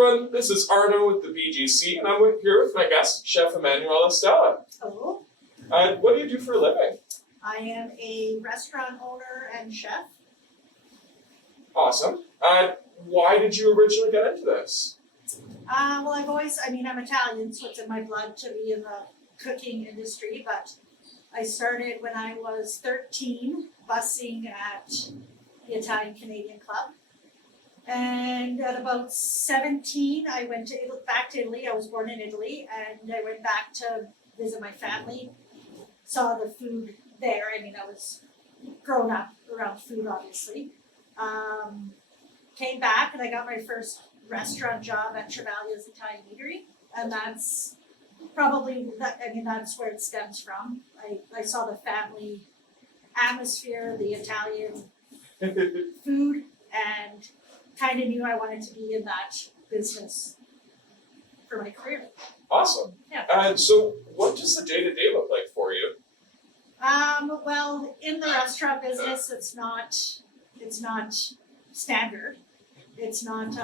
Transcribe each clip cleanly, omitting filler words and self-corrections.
everyone, this is Arno with the BGC, and I'm here with my guest, Chef Stella. Hello. What do you do for a living? I am a restaurant owner and chef. Awesome. Why did you originally get into this? Well, I'm Italian, so it's in my blood to be in the cooking industry, but I started when I was 13, busing at the Italian Canadian Club. And at about 17, I went back to Italy. I was born in Italy, and I went back to visit my family. Saw the food there. I was grown up around food, obviously. Came back, and I got my first restaurant job at Travaglia's Italian Eatery, and that's where it stems from. I saw the family atmosphere, the Italian food, and kind of knew I wanted to be in that business for my career. Awesome. Yeah. So what does the day-to-day look like for you? Well, in the restaurant business, it's not standard. It's not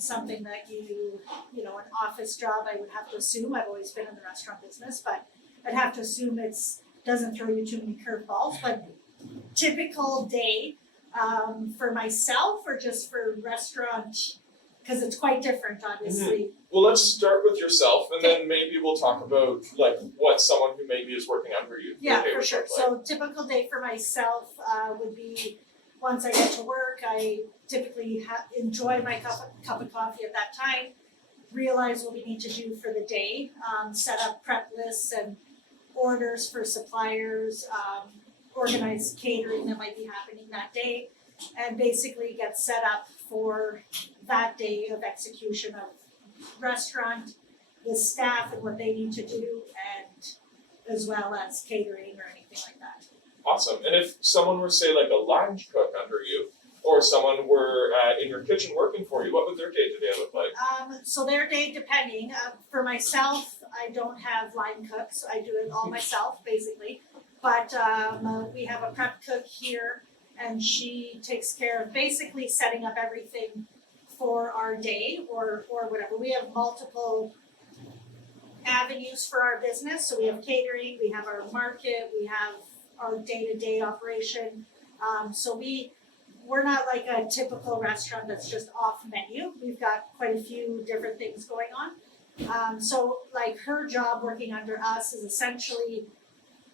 something that an office job, I would have to assume. I've always been in the restaurant business, but I'd have to assume it doesn't throw you too many curveballs. But typical day for myself or just for restaurant, because it's quite different, obviously. Mm-hmm. Well, let's start with yourself, and then maybe we'll talk about what someone who maybe is working under you. Yeah, for sure. So typical day for myself would be once I get to work, I typically enjoy my cup of coffee at that time, realize what we need to do for the day, set up prep lists and orders for suppliers, organize catering that might be happening that day, and basically get set up for that day of execution of restaurant, the staff and what they need to do, and as well as catering or anything like that. Awesome. And if someone were, say, like a lounge cook under you, or someone were in your kitchen working for you, what would their day-to-day look like? So their day, depending. For myself, I don't have line cooks. I do it all myself, basically. But we have a prep cook here, and she takes care of basically setting up everything for our day or whatever. We have multiple avenues for our business. So we have catering, we have our market, we have our day-to-day operation. So we're not like a typical restaurant that's just off menu. We've got quite a few different things going on. So like her job working under us is essentially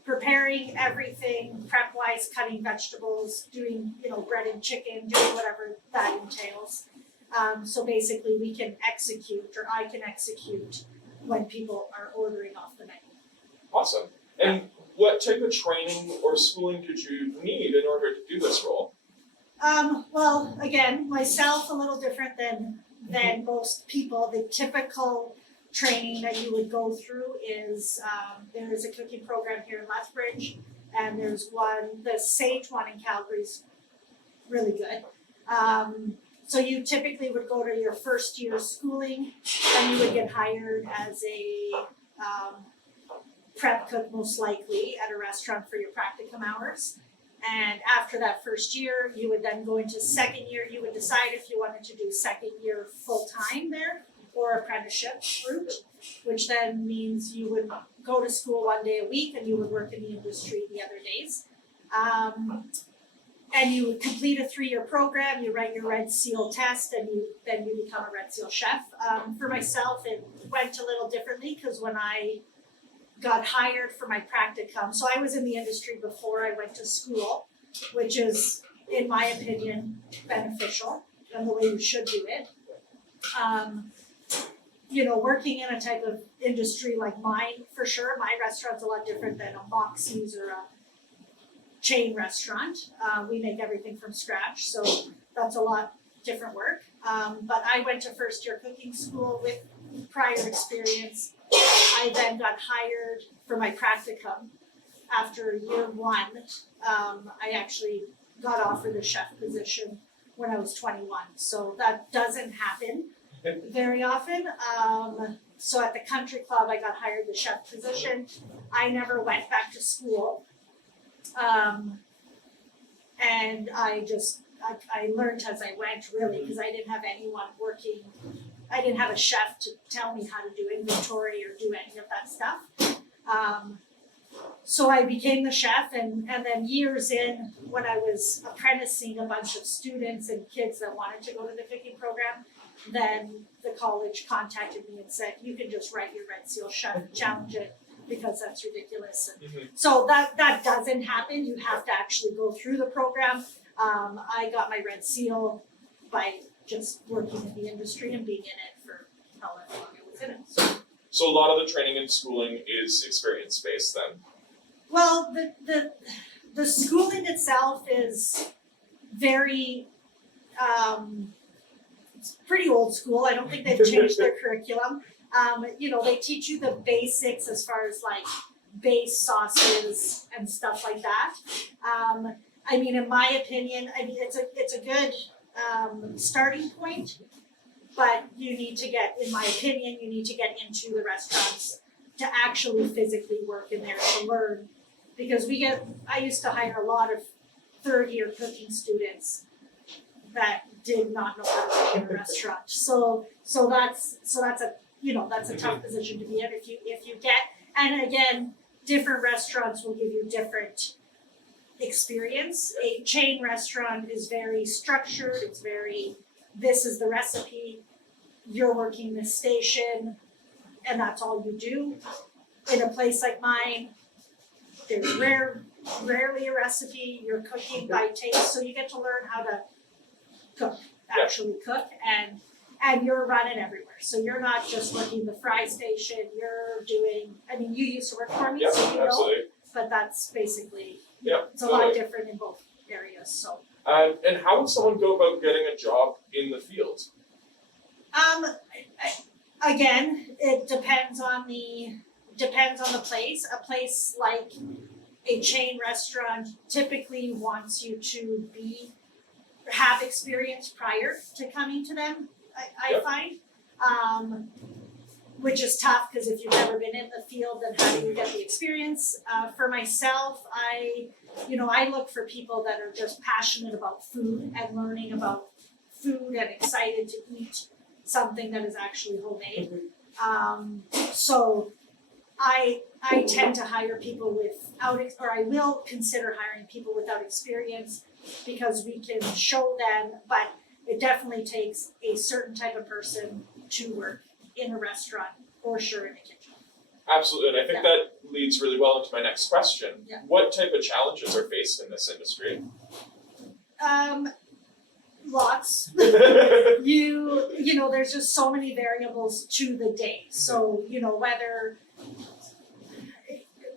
preparing everything prep-wise, cutting vegetables, doing bread and chicken, doing whatever that entails. So basically we can execute, or I can execute when people are ordering off the menu. Awesome. And what type of training or schooling did you need in order to do this role? Well, again, myself a little different than most people. The typical training that you would go through is there is a cooking program here in Lethbridge, and there's the Sage one in Calgary is really good. So you typically would go to your first year of schooling, and you would get hired as a prep cook, most likely at a restaurant for your practicum hours. And after that first year, you would then go into second year. You would decide if you wanted to do second year full time there or apprenticeship route, which then means you would go to school one day a week and you would work in the industry the other days. And you would complete a 3-year program, you write your Red Seal test, and then you become a Red Seal chef. For myself, it went a little differently because when I got hired for my practicum, so I was in the industry before I went to school, which is, in my opinion, beneficial and the way you should do it. Working in a type of industry like mine, for sure, my restaurant's a lot different than a Moxie's or a chain restaurant. We make everything from scratch, so that's a lot different work. But I went to first year cooking school with prior experience. I then got hired for my practicum. After year one, I actually got offered a chef position when I was 21. So that doesn't happen very often. So at the country club, I got hired the chef position. I never went back to school. And I learned as I went, really, because I didn't have anyone working I didn't have a chef to tell me how to do inventory or do any of that stuff. So I became the chef, and then years in, when I was apprenticing a bunch of students and kids that wanted to go to the cooking program, then the college contacted me and said, you can just write your Red Seal Chef and challenge it because that's ridiculous. And so that doesn't happen. You have to actually go through the program. I got my Red Seal by just working in the industry and being in it for however long I was in it. So a lot of the training and schooling is experience-based then? Well, the schooling itself is very, it's pretty old school. I don't think they've changed their curriculum. They teach you the basics as far as like base sauces and stuff like that. In my opinion, it's a good starting point, but you need to get into the restaurants to actually physically work in there to learn. Because I used to hire a lot of third-year cooking students that did not know how to cook in a restaurant. So that's a tough position to be in if you get, and again, different restaurants will give you different experience. A chain restaurant is very structured, it's very, this is the recipe, you're working this station, and that's all you do. In a place like mine, there's rarely a recipe, you're cooking by taste, so you get to learn how to actually cook, and you're running everywhere. So you're not just working the fry station, you're doing, you used to work for me, so you absolutely. know, but that's basically, it's a totally. lot different in both areas, so. And how would someone go about getting a job in the field? Again, it depends on the place. A place like a chain restaurant typically wants you to have experience prior to coming to them, I find. Which is tough, because if you've never been in the field, then how do you get the experience? For myself, I look for people that are just passionate about food and learning about food and excited to eat something that is actually homemade. So I tend to hire people I will consider hiring people without experience, because we can show them, but it definitely takes a certain type of person to work in a restaurant, or sure in a kitchen. Absolutely, and I think that leads really well into my next question. Yeah. What type of challenges are faced in this industry? Lots. There's just so many variables to the day. So,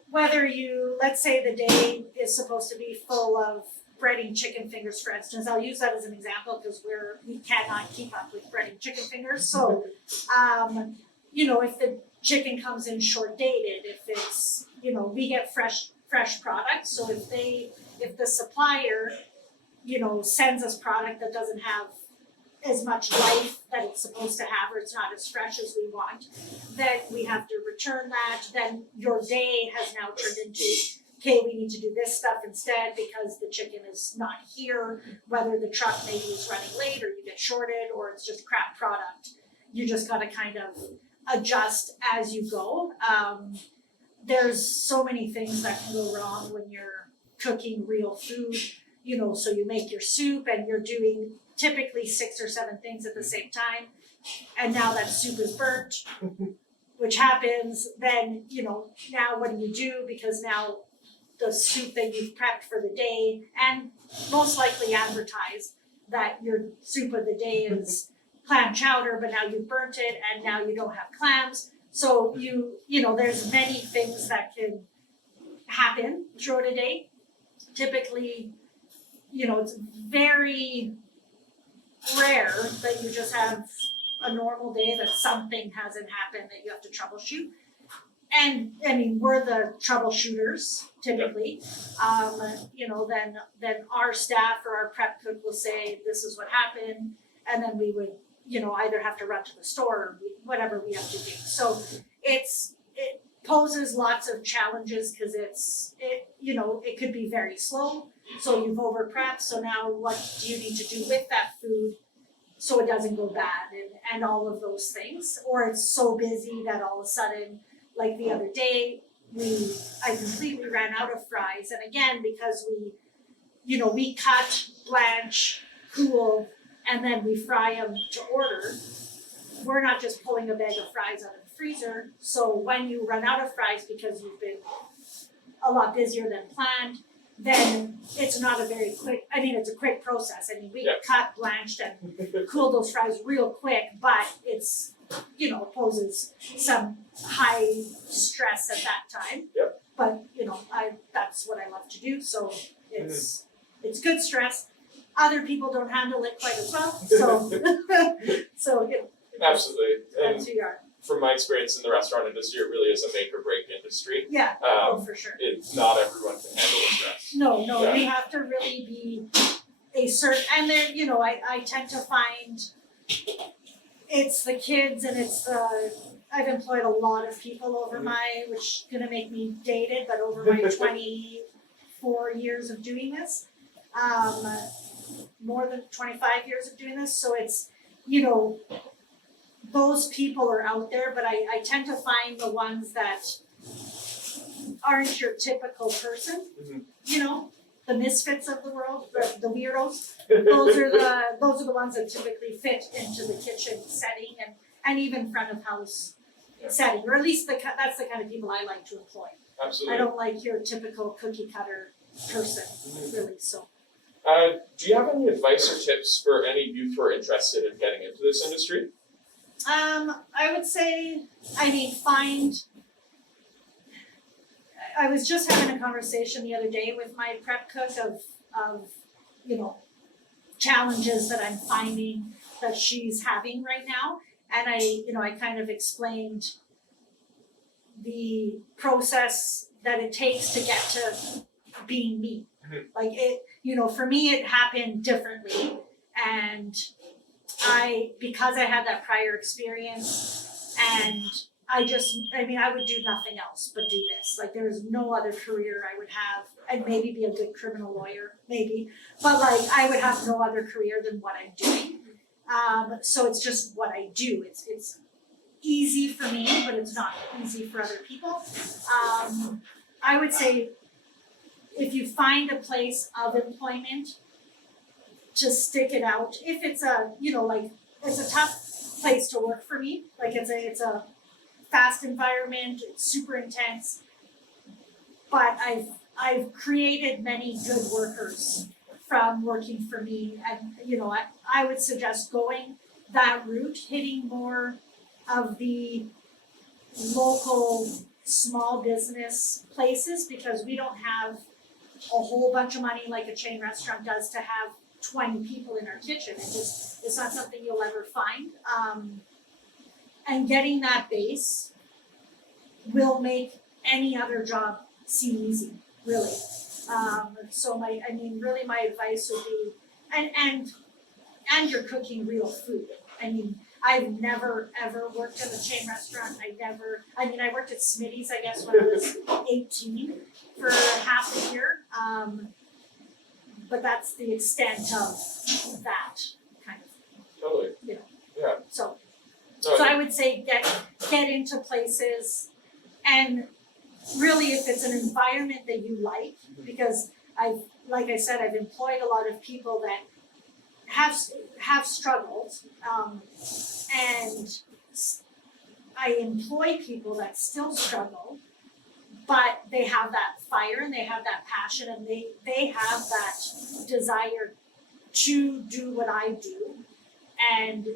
whether you, let's say the day is supposed to be full of breading chicken fingers, for instance. I'll use that as an example because we cannot keep up with breading chicken fingers. So, if the chicken comes in short dated, if it's, we get fresh products. So if the supplier, sends us product that doesn't have as much life that it's supposed to have, or it's not as fresh as we want, then we have to return that. Then your day has now turned into, okay, we need to do this stuff instead because the chicken is not here, whether the truck maybe is running late or you get shorted or it's just crap product. You just got to kind of adjust as you go. There's so many things that can go wrong when you're cooking real food, so you make your soup and you're doing typically 6 or 7 things at the same time, and now that soup is burnt, which happens, then, now what do you do? Because now the soup that you've prepped for the day, and most likely advertised that your soup of the day is clam chowder, but now you've burnt it and now you don't have clams. So there's many things that can happen throughout a day. Typically, it's very rare that you just have a normal day that something hasn't happened that you have to troubleshoot. And we're the troubleshooters typically. Then our staff or our prep cook will say, this is what happened. And then we would, either have to run to the store or whatever we have to do. So it poses lots of challenges because it could be very slow. So you've over prepped. So now what do you need to do with that food so it doesn't go bad and all of those things. Or it's so busy that all of a sudden, like the other day, I completely ran out of fries. And again, because we cut, blanch, cool, and then we fry them to order, we're not just pulling a bag of fries out of the freezer. So when you run out of fries because you've been a lot busier than planned, then it's not a very quick, it's a quick process. We cut, blanched, and cooled those fries real quick, but it's, poses some high stress at that time. Yep. But, that's what I love to do, so it's good stress. Other people don't handle it quite as well, so, Absolutely. And that's who you are. from my experience in the restaurant industry, it really is a make or break industry. Yeah, for sure. Not everyone can handle the stress. No, Yeah. you have to really be a certain, and then, I tend to find it's the kids and I've employed a lot of people over which is gonna make me dated, but over my 24 years of doing this, more than 25 years of doing this, so it's, those people are out there, but I tend to find the ones that aren't your typical person, the misfits of the world, the weirdos. Those are the ones that typically fit into the kitchen setting and even front of house setting, or at least that's the kind of people I like to employ. Absolutely. I don't like your typical cookie cutter person, really. So. Do you have any advice or tips for any youth who are interested in getting into this industry? I would say, I was just having a conversation the other day with my prep cook of challenges that I'm finding that she's having right now. And I kind of explained the process that it takes to get to being me. Like for me, it happened differently. And because I had that prior experience and I would do nothing else but do this. Like there is no other career I would have. I'd maybe be a good criminal lawyer, maybe, but I would have no other career than what I'm doing. So it's just what I do. It's easy for me, but it's not easy for other people. I would say if you find a place of employment, to stick it out. If it's it's a tough place to work for me. Like it's a fast environment, it's super intense. But I've created many good workers from working for me, and I would suggest going that route, hitting more of the local small business places, because we don't have a whole bunch of money like a chain restaurant does to have 20 people in our kitchen. It's not something you'll ever find. And getting that base will make any other job seem easy, really. So my advice would be, and you're cooking real food. I've never ever worked in a chain restaurant. I worked at Smitty's, I guess, when I was 18 for half a year. But that's the extent of that kind of thing. Totally. Yeah. So I would say get into places, and really if it's an environment that you like, because I've employed a lot of people that have struggled, and I employ people that still struggle, but they have that fire and they have that passion and they have that desire to do what I do. And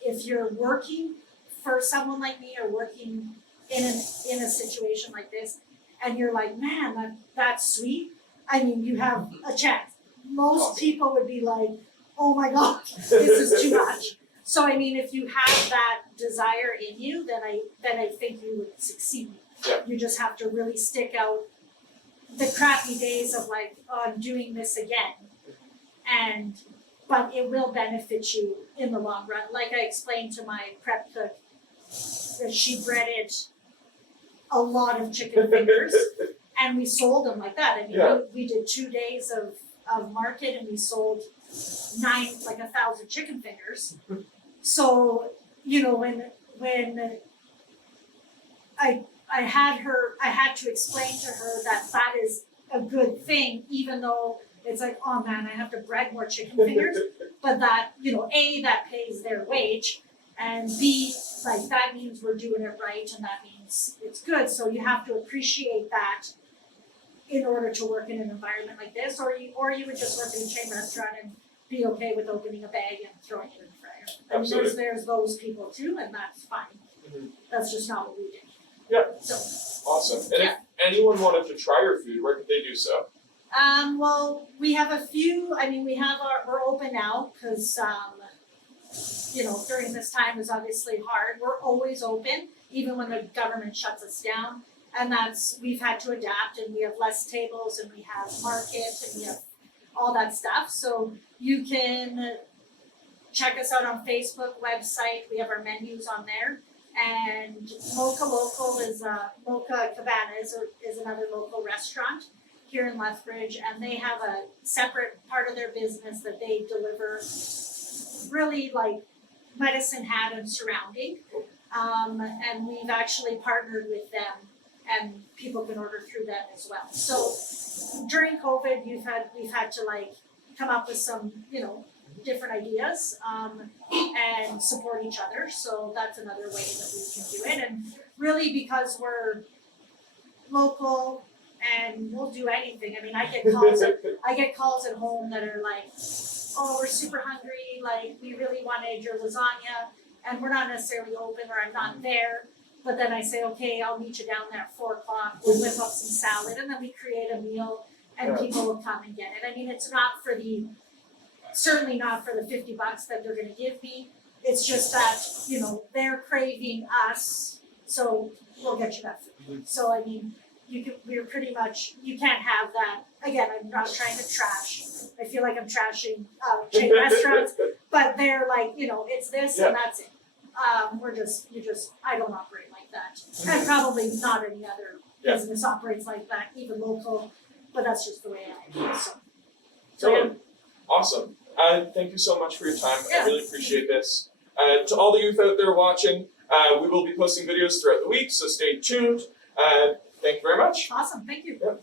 if you're working for someone like me, or working in a situation like this, and you're like, man, that's sweet, you have a chance. Most people would be like, oh my God, this is too much. So if you have that desire in you, then I think you would succeed. Yeah. You just have to really stick out the crappy days of I'm doing this again. But it will benefit you in the long run. Like I explained to my prep cook, that she breaded a lot of chicken fingers and we sold them like that. We did 2 days of market and we sold 1,000 chicken fingers. So, you know, when I had to explain to her that that is a good thing, even though it's like, oh man, I have to bread more chicken fingers, but that, you know, A, that pays their wage, and B, like that means we're doing it right, and that means it's good. So you have to appreciate that in order to work in an environment like this, or you would just work in a chain restaurant and be okay with opening a bag and throwing it in the fryer. I mean, Absolutely. there's those people too, and that's fine. Mhm. That's just not what we do. Yeah. So, Awesome. And if anyone wanted to try your food, where could they do so? well, we have a few. I mean, we're open now because you know, during this time is obviously hard. We're always open, even when the government shuts us down, and we've had to adapt, and we have less tables, and we have market, and we have all that stuff. So you can check us out on Facebook, website. We have our menus on there. And Mocha Local Mocha Cabana is another local restaurant here in Lethbridge, and they have a separate part of their business that they deliver really like Medicine Hat and surrounding. And we've actually partnered with them, and people can order through them as well. So during COVID, we've had to like come up with some, you know, different ideas and support each other. So that's another way that we can do it. And really, because we're local and we'll do anything. I mean, I get calls at home that are like, oh, we're super hungry, like we really wanted your lasagna, and we're not necessarily open, or I'm not there. But then I say, okay, I'll meet you down there at 4 o'clock. We'll whip up some salad, and then we create a meal, and people will come and get it. I mean, it's not certainly not for the $50 that they're going to give me. It's just that, you know, they're craving us, so we'll get you that food. So I mean, you can't have that. Again, I'm not trying to trash. I feel like I'm trashing chain restaurants, but they're like, you know, it's this and that's it. I don't operate like that, and probably not any other business operates like that, even local. But that's just the way I am. So yeah. Awesome. Thank you so much for your time. Yeah. I really appreciate this. To all the youth out there watching, we will be posting videos throughout the week, so stay tuned. Thank you very much. Awesome. Thank you. Yeah.